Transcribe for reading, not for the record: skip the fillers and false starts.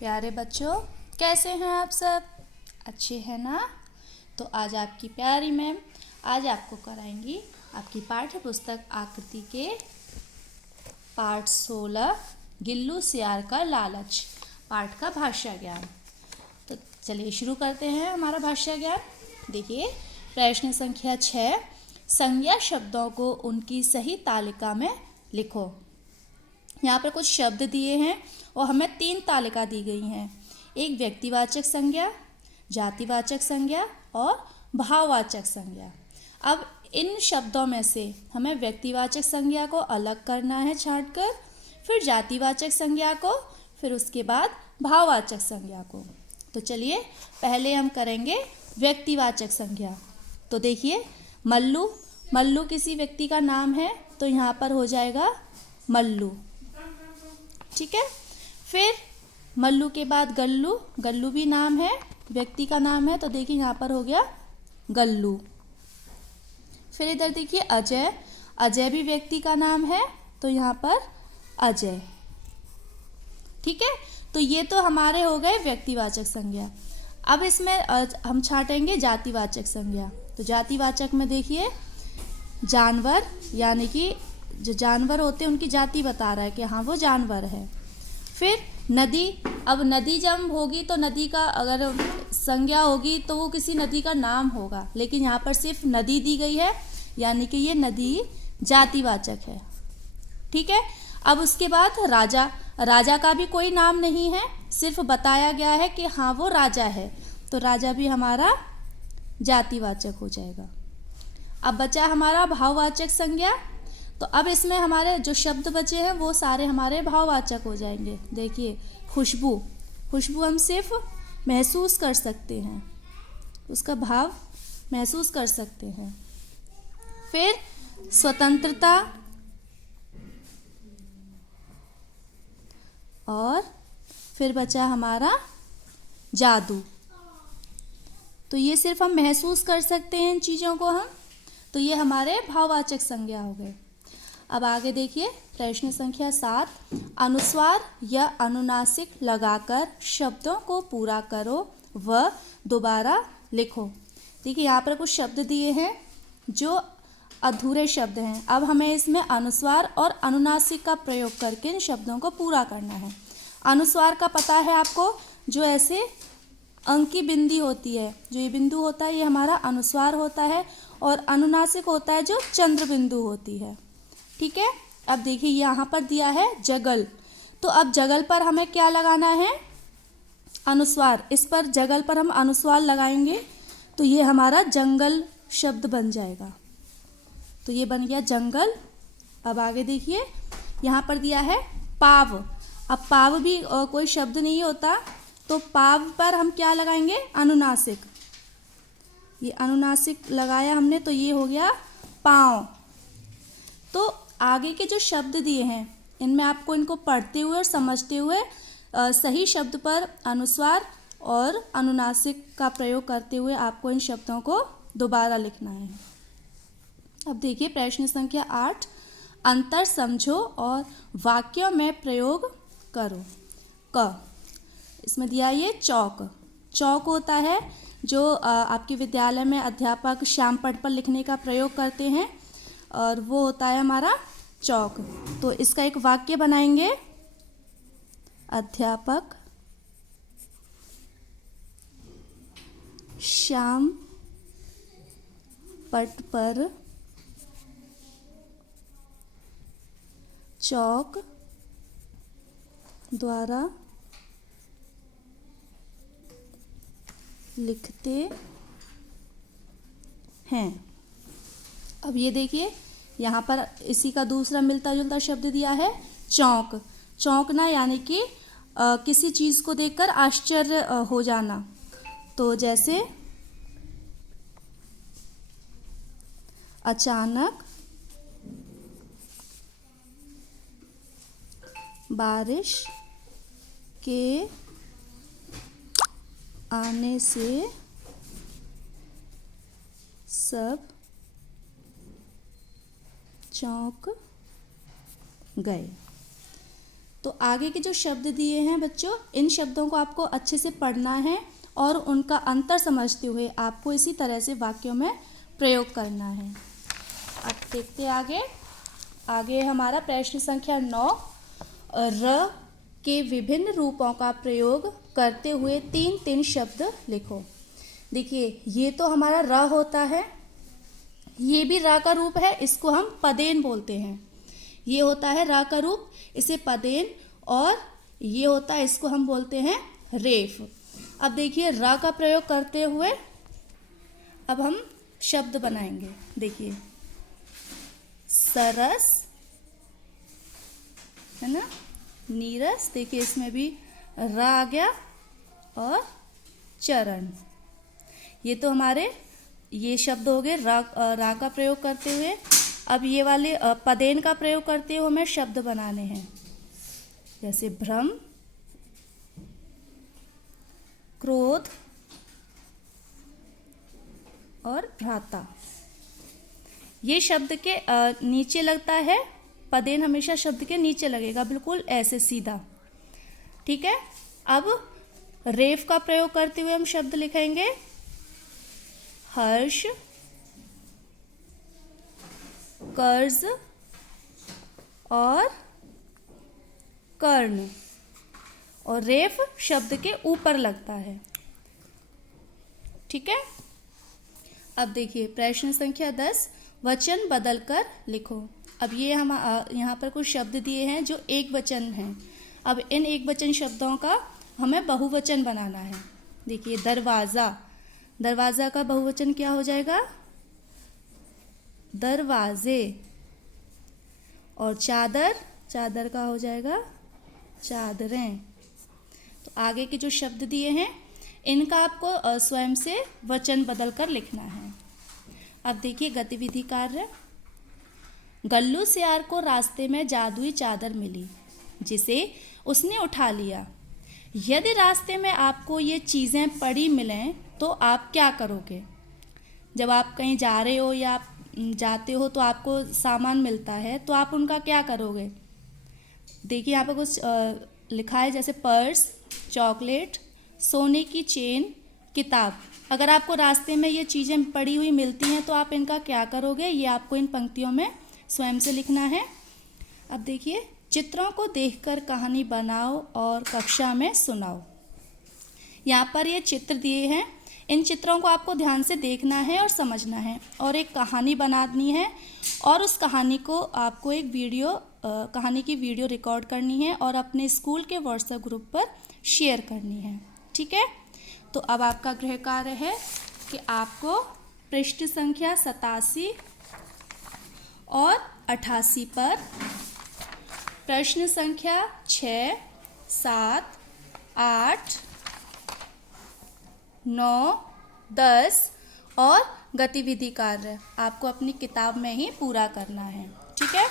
प्यारे बच्चों, कैसे हैं आप सब? अच्छे हैं ना? तो आज आपकी प्यारी मैम आज आपको कराएंगी आपकी पाठ्य पुस्तक आकृति के पाठ 16 गिल्लू सियार का लालच पाठ का भाषा ज्ञान। तो चलिए शुरू करते हैं हमारा भाषा ज्ञान। देखिए प्रश्न संख्या 6, संज्ञा शब्दों को उनकी सही तालिका में लिखो। यहाँ पर कुछ शब्द दिए हैं और हमें 3 तालिका दी गई हैं। एक व्यक्तिवाचक संज्ञा, जातिवाचक संज्ञा और भाववाचक संज्ञा। अब इन शब्दों में से हमें व्यक्तिवाचक संज्ञा को अलग करना है छांटकर, फिर जातिवाचक संज्ञा को, फिर उसके बाद भाववाचक संज्ञा को। तो चलिए पहले हम करेंगे व्यक्तिवाचक संज्ञा। तो देखिए मल्लू, मल्लू किसी व्यक्ति का नाम है तो यहाँ पर हो जाएगा मल्लू, ठीक है। फिर मल्लू के बाद गल्लू, गल्लू भी नाम है, व्यक्ति का नाम है, तो देखिए यहाँ पर हो गया गल्लू। फिर इधर देखिए अजय, अजय भी व्यक्ति का नाम है तो यहाँ पर अजय, ठीक है। तो ये तो हमारे हो गए व्यक्तिवाचक संज्ञा। अब इसमें हम छांटेंगे जातिवाचक संज्ञा। तो जातिवाचक में देखिए जानवर, यानी कि जो जानवर होते हैं उनकी जाति बता रहा है कि हाँ वो जानवर है। फिर नदी, अब नदी जब होगी तो नदी का अगर संज्ञा होगी तो वो किसी नदी का नाम होगा, लेकिन यहाँ पर सिर्फ नदी दी गई है यानी कि ये नदी जातिवाचक है, ठीक है। अब उसके बाद राजा, राजा का भी कोई नाम नहीं है, सिर्फ बताया गया है कि हाँ वो राजा है, तो राजा भी हमारा जातिवाचक हो जाएगा। अब बचा हमारा भाववाचक संज्ञा। तो अब इसमें हमारे जो शब्द बचे हैं वो सारे हमारे भाववाचक हो जाएंगे। देखिए खुशबू, खुशबू हम सिर्फ महसूस कर सकते हैं, उसका भाव महसूस कर सकते हैं। फिर स्वतंत्रता और फिर बचा हमारा जादू। तो ये सिर्फ हम महसूस कर सकते हैं इन चीज़ों को हम, तो ये हमारे भाववाचक संज्ञा हो गए। अब आगे देखिए प्रश्न संख्या 7, अनुस्वार या अनुनासिक लगाकर शब्दों को पूरा करो व दोबारा लिखो। देखिए यहाँ पर कुछ शब्द दिए हैं जो अधूरे शब्द हैं। अब हमें इसमें अनुस्वार और अनुनासिक का प्रयोग करके इन शब्दों को पूरा करना है। अनुस्वार का पता है आपको, जो ऐसे अंक की बिंदी होती है, जो ये बिंदु होता है ये हमारा अनुस्वार होता है, और अनुनासिक होता है जो चंद्र बिंदु होती है, ठीक है। अब देखिए यहाँ पर दिया है जगल, तो अब जगल पर हमें क्या लगाना है? अनुस्वार। इस पर जगल पर हम अनुस्वार लगाएंगे तो ये हमारा जंगल शब्द बन जाएगा। तो ये बन गया जंगल। अब आगे देखिए यहाँ पर दिया है पाव। अब पाव भी कोई शब्द नहीं होता, तो पाव पर हम क्या लगाएंगे? अनुनासिक। ये अनुनासिक लगाया हमने तो ये हो गया पाँव। तो आगे के जो शब्द दिए हैं इनमें आपको इनको पढ़ते हुए और समझते हुए सही शब्द पर अनुस्वार और अनुनासिक का प्रयोग करते हुए आपको इन शब्दों को दोबारा लिखना है। अब देखिए प्रश्न संख्या 8, अंतर समझो और वाक्यों में प्रयोग करो। क, इसमें दिया ये चौक। चौक होता है जो आपके विद्यालय में अध्यापक श्याम पट पर लिखने का प्रयोग करते हैं, और वो होता है हमारा चौक। तो इसका एक वाक्य बनाएंगे, अध्यापक श्याम पट पर चौक द्वारा लिखते हैं। अब ये देखिए यहाँ पर इसी का दूसरा मिलता जुलता शब्द दिया है चौंक। चौंकना यानी कि किसी चीज़ को देखकर आश्चर्य हो जाना। तो जैसे अचानक बारिश के आने से सब चौंक गए। तो तो आगे के जो शब्द दिए हैं बच्चों, इन शब्दों को आपको अच्छे से पढ़ना है और उनका अंतर समझते हुए आपको इसी तरह से वाक्यों में प्रयोग करना है। अब देखते आगे। आगे हमारा प्रश्न संख्या 9, र के विभिन्न रूपों का प्रयोग करते हुए 3 शब्द लिखो। देखिए, ये तो हमारा र होता है, ये भी र का रूप है, इसको हम पदेन बोलते हैं। ये होता है र का रूप, इसे पदेन, और ये होता है, इसको हम बोलते हैं रेफ। अब देखिए, र का प्रयोग करते हुए अब हम शब्द बनाएंगे। देखिए, सरस, है ना, नीरस, देखिए इसमें भी र आ गया, और चरण। ये तो हमारे ये शब्द हो गए रा का प्रयोग करते हुए। अब ये वाले पदेन का प्रयोग करते हुए हमें शब्द बनाने हैं, जैसे भ्रम, क्रोध और भ्राता। ये शब्द के नीचे लगता है, पदेन हमेशा शब्द के नीचे लगेगा, बिल्कुल ऐसे सीधा। ठीक है। अब रेफ का प्रयोग करते हुए हम शब्द लिखेंगे हर्ष, कर्ज और कर्ण, और रेफ शब्द के ऊपर लगता है। ठीक है। अब देखिए प्रश्न संख्या 10, वचन बदलकर लिखो। अब ये हम यहाँ पर कुछ शब्द दिए हैं जो एक वचन हैं। अब इन एक वचन शब्दों का हमें बहुवचन बनाना है। देखिए, दरवाज़ा, दरवाज़ा का बहुवचन क्या हो जाएगा? दरवाजे। और चादर, चादर का हो जाएगा चादरें। तो आगे के जो शब्द दिए हैं इनका आपको स्वयं से वचन बदलकर लिखना है। अब देखिए गतिविधि कार्य। गल्लू सियार को रास्ते में जादुई चादर मिली जिसे उसने उठा लिया। यदि रास्ते में आपको ये चीज़ें पड़ी मिलें तो आप क्या करोगे? जब आप कहीं जा रहे हो या आप जाते हो तो आपको सामान मिलता है तो आप उनका क्या करोगे? देखिए यहाँ पर कुछ लिखा है, जैसे पर्स, चॉकलेट, सोने की चेन, किताब। अगर आपको रास्ते में ये चीज़ें पड़ी हुई मिलती हैं तो आप इनका क्या करोगे? ये आपको इन पंक्तियों में स्वयं से लिखना है। अब देखिए, चित्रों को देखकर कहानी बनाओ और कक्षा में सुनाओ। यहाँ पर ये चित्र दिए हैं, इन चित्रों को आपको ध्यान से देखना है और समझना है और एक कहानी बनानी है और उस कहानी को आपको एक कहानी की वीडियो रिकॉर्ड करनी है और अपने स्कूल के व्हाट्सएप ग्रुप पर शेयर करनी है। ठीक है। तो अब आपका गृह कार्य है कि आपको पृष्ठ संख्या 87 और 88 पर प्रश्न संख्या 6, 7, 8, 9, 10 और गतिविधि कार्य आपको अपनी किताब में ही पूरा करना है। ठीक है।